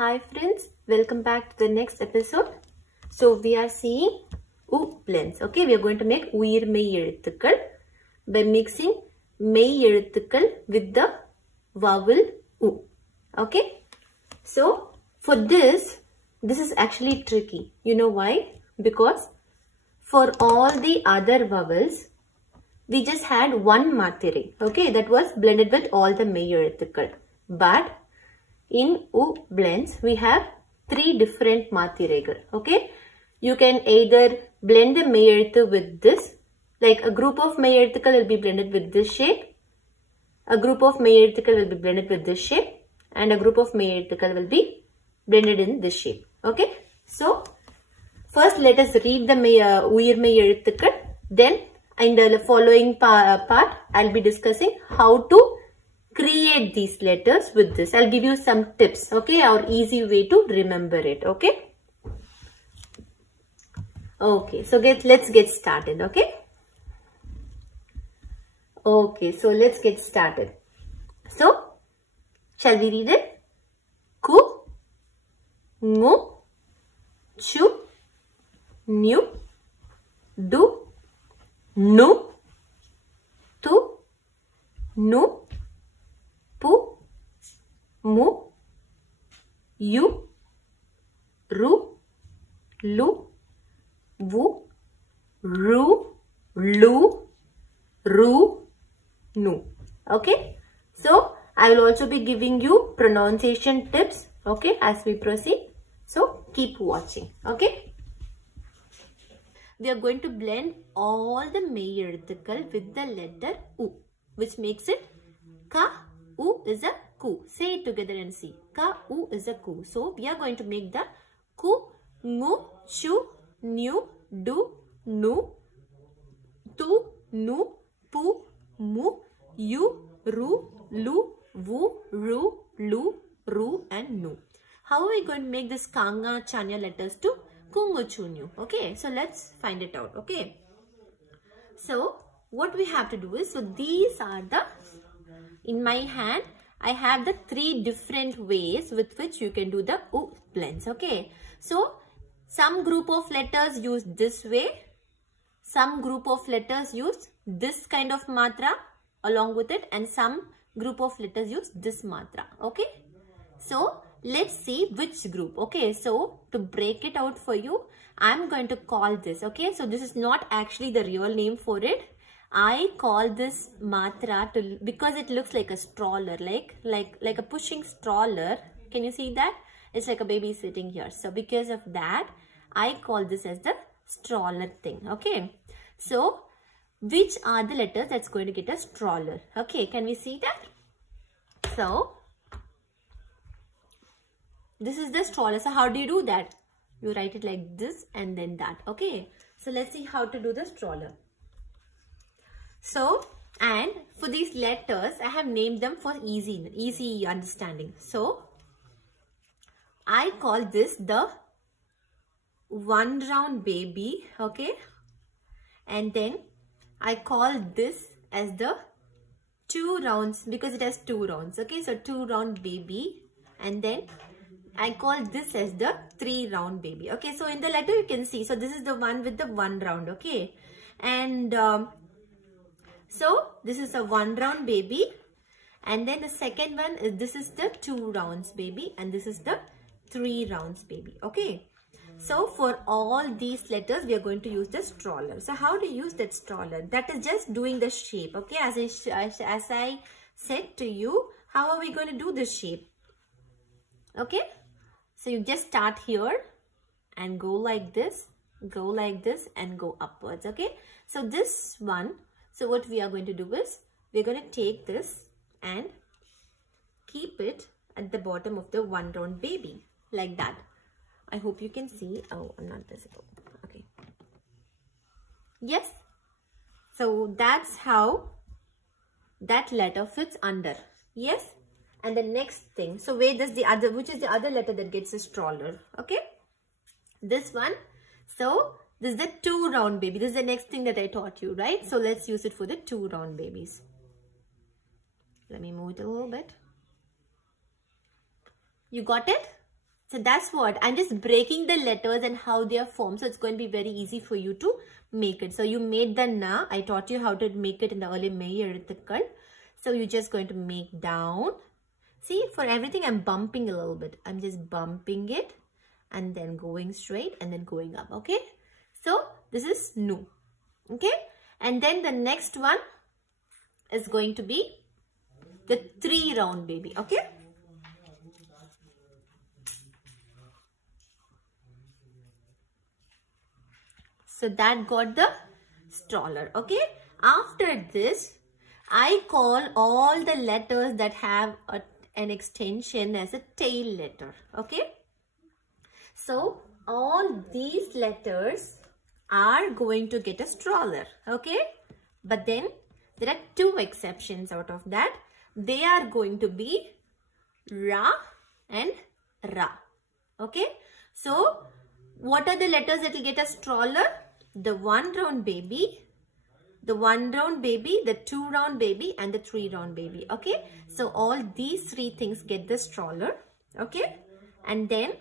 Hi friends, welcome back to the next episode. So we are seeing U blends. Okay, we are going to make Uyir Mei ezhuthukal by mixing Mei ezhuthukal with the vowel U. Okay, so for this is actually tricky. You know why? Because for all the other vowels, we just had one maathiraigal. Okay, that was blended with all the Mei ezhuthukal. But in U blends, we have three different maathiraigal. Okay, you can either blend the Mei ezhuthu with this, like a group of Mei ezhuthukal will be blended with this shape, a group of Mei ezhuthukal will be blended with this shape, and a group of Mei ezhuthukal will be blended in this shape. Okay, so first let us read the Uyir Mei ezhuthukal. Then in the following part, I'll be discussing how to create these letters with this. I'll give you some tips, okay, or easy way to remember it, okay? Okay, so let's get started, okay? Okay, so let's get started. So, shall we read it? Ku, ngu, chu, nyu, du, nu, tu, nu, pu, mu, yu, ru, lu, vu, ru, lu, ru, nu. Okay, so I will also be giving you pronunciation tips, okay, as we proceed. So keep watching, okay. We are going to blend all the Mei ezhuthukal with the letter U, which makes it ka. U is a ku. Say it together and see. Ka, U is a ku. So, we are going to make the ku, ngu, chu, nyu, du, nu, tu, nu, pu, mu, yu, ru, lu, vu, ru, lu, ru, and nu. How are we going to make this kanga chanya letters to kungu, chu, nyu? Okay, so let's find it out. Okay. So, what we have to do is, so these are the, in my hand, I have the three different ways with which you can do the U blends. Okay. So, some group of letters use this way. Some group of letters use this kind of matra along with it. And some group of letters use this matra. Okay. So, let's see which group. Okay. So, to break it out for you, I'm going to call this. Okay. So, this is not actually the real name for it. I call this matra because it looks like a stroller, like a pushing stroller. Can you see that? It's like a baby sitting here. So because of that, I call this as the stroller thing. Okay. So which are the letters that's going to get a stroller? Okay. Can we see that? So this is the stroller. So how do you do that? You write it like this and then that. Okay. So let's see how to do the stroller. So, and for these letters, I have named them for easy understanding. So, I call this the one round baby, okay? And then I call this as the two rounds because it has two rounds, okay? So, two round baby, and then I call this as the three round baby, okay? So, in the letter you can see, so this is the one with the one round, okay? And so this is a one round baby, and then the second one is, this is the two rounds baby, and this is the three rounds baby. Okay. So for all these letters, we are going to use the stroller. So how to use that stroller? That is just doing the shape. Okay. As I said to you, how are we going to do this shape? Okay. So you just start here and go like this, and go upwards. Okay. So this one. So what we are going to do is, we're going to take this and keep it at the bottom of the one round baby, like that. I hope you can see. Oh, I'm not visible. Okay. Yes. So that's how that letter fits under. Yes. And the next thing. So where does the other, which is the other letter that gets a stroller? Okay. This one. So this is the two round baby. This is the next thing that I taught you, right? So let's use it for the two round babies. Let me move it a little bit. You got it? So that's what. I'm just breaking the letters and how they are formed. So it's going to be very easy for you to make it. So you made the na. I taught you how to make it in the Uyir Mei ezhuthukal. So you're just going to make down. See, for everything I'm bumping a little bit. I'm just bumping it and then going straight and then going up. Okay. So this is nu. Okay. And then the next one is going to be the 3 round baby. Okay. So that got the stroller. Okay. After this, I call all the letters that have an extension as a tail letter. Okay. So all these letters are going to get a stroller. Okay. But then there are 2 exceptions out of that. They are going to be Ra and Ra. Okay. So what are the letters that will get a stroller? The 1 round baby, the 1 round baby, the 2 round baby and the 3 round baby. Okay. So all these 3 things get the stroller. Okay. And then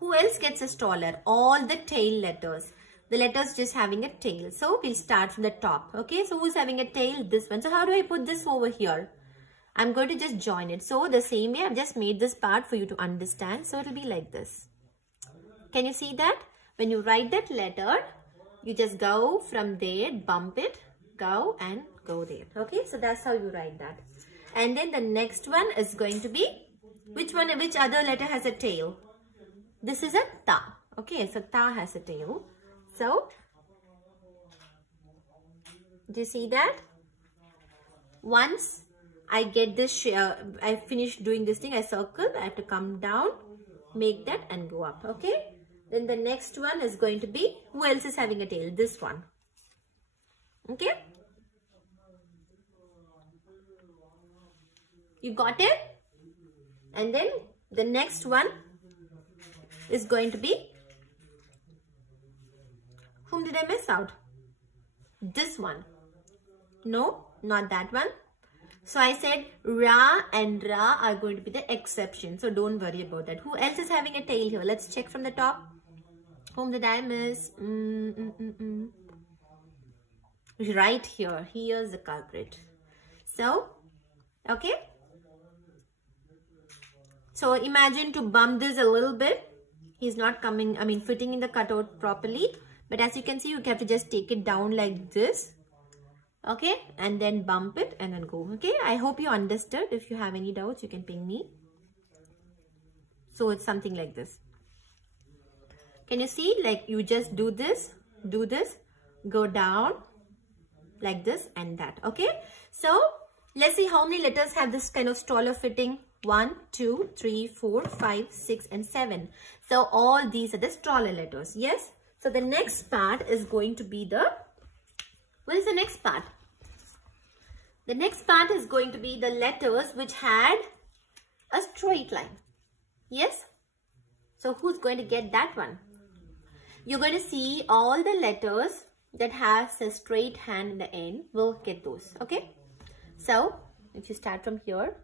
who else gets a stroller? All the tail letters. The letters just having a tail. So we'll start from the top. Okay. So who's having a tail? This one. So how do I put this over here? I'm going to just join it. So the same way I've just made this part for you to understand. So it'll be like this. Can you see that? When you write that letter, you just go from there, bump it, go and go there. Okay, so that's how you write that. And then the next one is going to be, which other letter has a tail? This is a ta. Okay, so ta has a tail. So, do you see that? Once I get this, I finish doing this thing, I circle, I have to come down, make that and go up. Okay. Then the next one is going to be, who else is having a tail? This one. Okay. You got it? And then the next one is going to be, whom did I miss out? This one. No, not that one. So I said Ra and Ra are going to be the exception. So don't worry about that. Who else is having a tail here? Let's check from the top. Whom did I miss? Right here. Here's the culprit. So, okay. So imagine to bump this a little bit. He's not coming, fitting in the cutout properly. But as you can see, you have to just take it down like this. Okay. And then bump it and then go. Okay. I hope you understood. If you have any doubts, you can ping me. So it's something like this. Can you see? Like you just do this, go down like this and that. Okay. So let's see how many letters have this kind of stroller fitting. 1, 2, 3, 4, 5, 6 and 7. So all these are the stroller letters. Yes. So the next part is going to be the, what is the next part? The next part is going to be the letters which had a straight line. Yes. So who's going to get that one? You're going to see all the letters that has a straight hand in the end will get those. Okay. So if you start from here,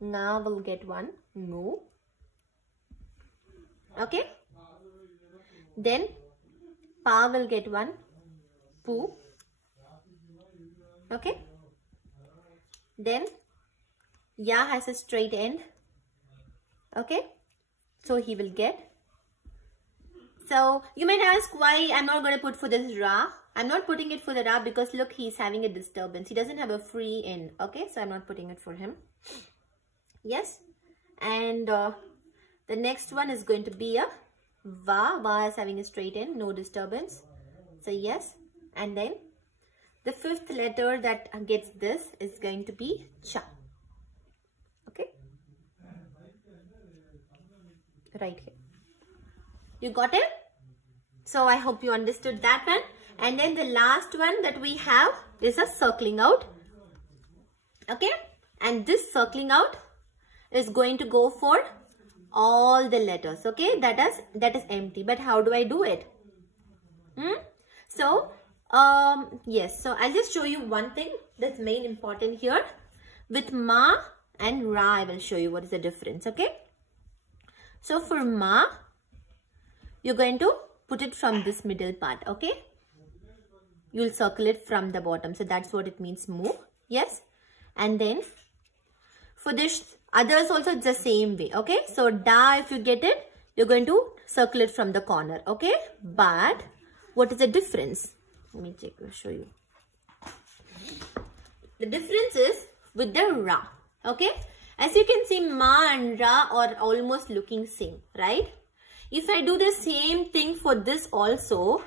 Na will get one. No. Okay. Then Pa will get one. Pu. Okay. Then Ya has a straight end. Okay. So he will get. So you might ask why I'm not going to put for this Ra. I'm not putting it for the Ra because look, he's having a disturbance. He doesn't have a free end. Okay. So I'm not putting it for him. Yes. And the next one is going to be a Va. Va is having a straight end. No disturbance. So yes. And then the 5th letter that gets this is going to be Cha. Okay. Right here. You got it? So I hope you understood that one. And then the last one that we have is a circling out. Okay. And this circling out is going to go for all the letters. Okay. That is empty. But how do I do it? So, yes. So I'll just show you one thing that's main important here. With Ma and Ra, I will show you what is the difference. Okay. So for ma, you're going to put it from this middle part, okay? You'll circle it from the bottom. So that's what it means, mu. Yes. And then for this others also it's the same way, okay? So da, if you get it, you're going to circle it from the corner, okay? But what is the difference? Let me show you. The difference is with the ra, okay? As you can see, ma and ra are almost looking same, right? If I do the same thing for this also,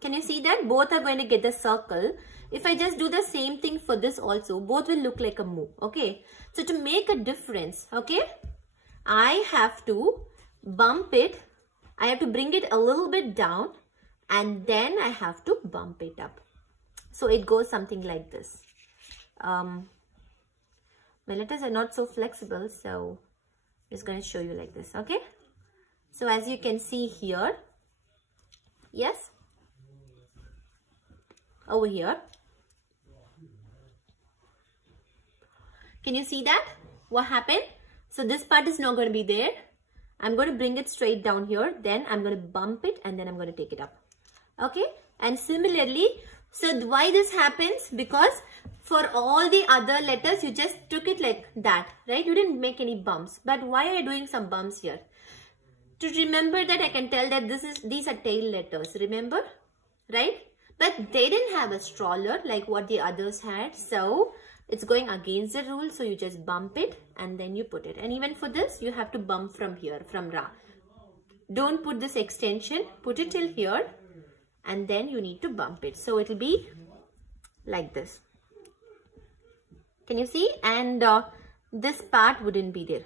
can you see that? Both are going to get the circle. If I just do the same thing for this also, both will look like a mu, okay? So to make a difference, okay, I have to bump it. I have to bring it a little bit down and then I have to bump it up. So it goes something like this. My letters are not so flexible, so I'm just going to show you like this, okay? So as you can see here, yes, over here. Can you see that? What happened? So this part is not going to be there. I'm going to bring it straight down here. Then I'm going to bump it and then I'm going to take it up. Okay. And similarly, so why this happens? Because for all the other letters, you just took it like that, right? You didn't make any bumps. But why are you doing some bumps here? To remember that I can tell that these are tail letters. Remember? Right? But they didn't have a stroller like what the others had. So it's going against the rule. So you just bump it and then you put it. And even for this, you have to bump from here, from ra. Don't put this extension. Put it till here. And then you need to bump it. So it will be like this. Can you see? And this part wouldn't be there.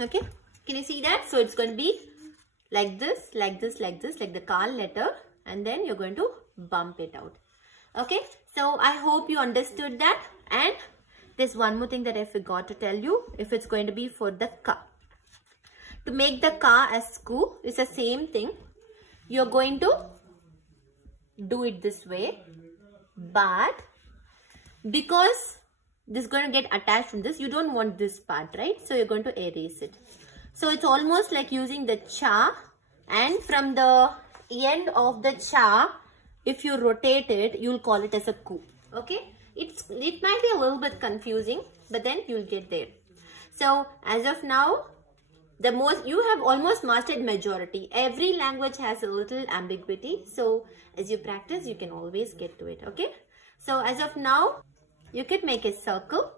Okay. Can you see that? So it's going to be like this, like this, like this, like the kal letter. And then you're going to bump it out. Okay. So I hope you understood that. And there's one more thing that I forgot to tell you. If it's going to be for the ka. To make the ka as ku, it's the same thing. You're going to do it this way. But because this is going to get attached from this, you don't want this part, right? So you're going to erase it. So it's almost like using the cha, and from the end of the cha, if you rotate it, you'll call it as a ku. Okay? It might be a little bit confusing, but then you'll get there. So as of now, you have almost mastered majority. Every language has a little ambiguity. So as you practice, you can always get to it. Okay? So as of now, you could make a circle,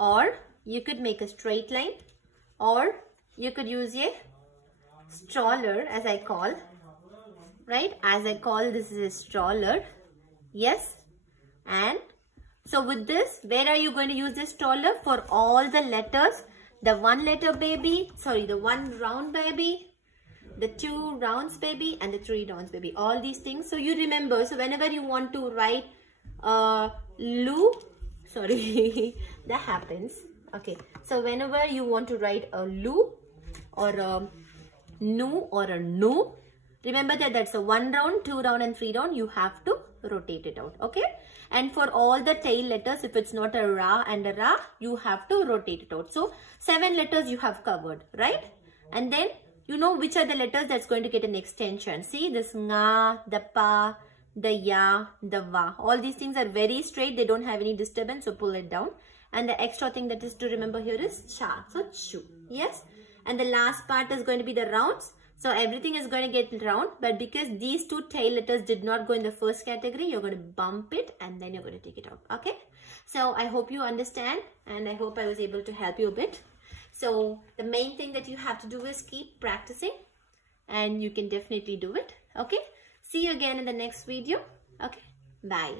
or you could make a straight line, or you could use a stroller, as I call, right? As I call, this is a stroller. Yes. And so with this, where are you going to use this stroller? For all the letters, the one letter baby, sorry, the one round baby, the two rounds baby, and the three rounds baby. All these things. So you remember, so whenever you want to write lu, sorry, that happens. Okay, so whenever you want to write a lu or a nu or a nu, remember that that's a 1 round, 2 round and 3 round. You have to rotate it out. Okay, and for all the tail letters, if it's not a ra and a ra, you have to rotate it out. So 7 letters you have covered, right? And then you know which are the letters that's going to get an extension. See this nga, the pa, the ya, the va. All these things are very straight. They don't have any disturbance. So pull it down. And the extra thing that is to remember here is cha. So chu. Yes. And the last part is going to be the rounds. So everything is going to get round. But because these two tail letters did not go in the first category, you're going to bump it and then you're going to take it out. Okay. So I hope you understand. And I hope I was able to help you a bit. So the main thing that you have to do is keep practicing. And you can definitely do it. Okay. See you again in the next video. Okay. Bye.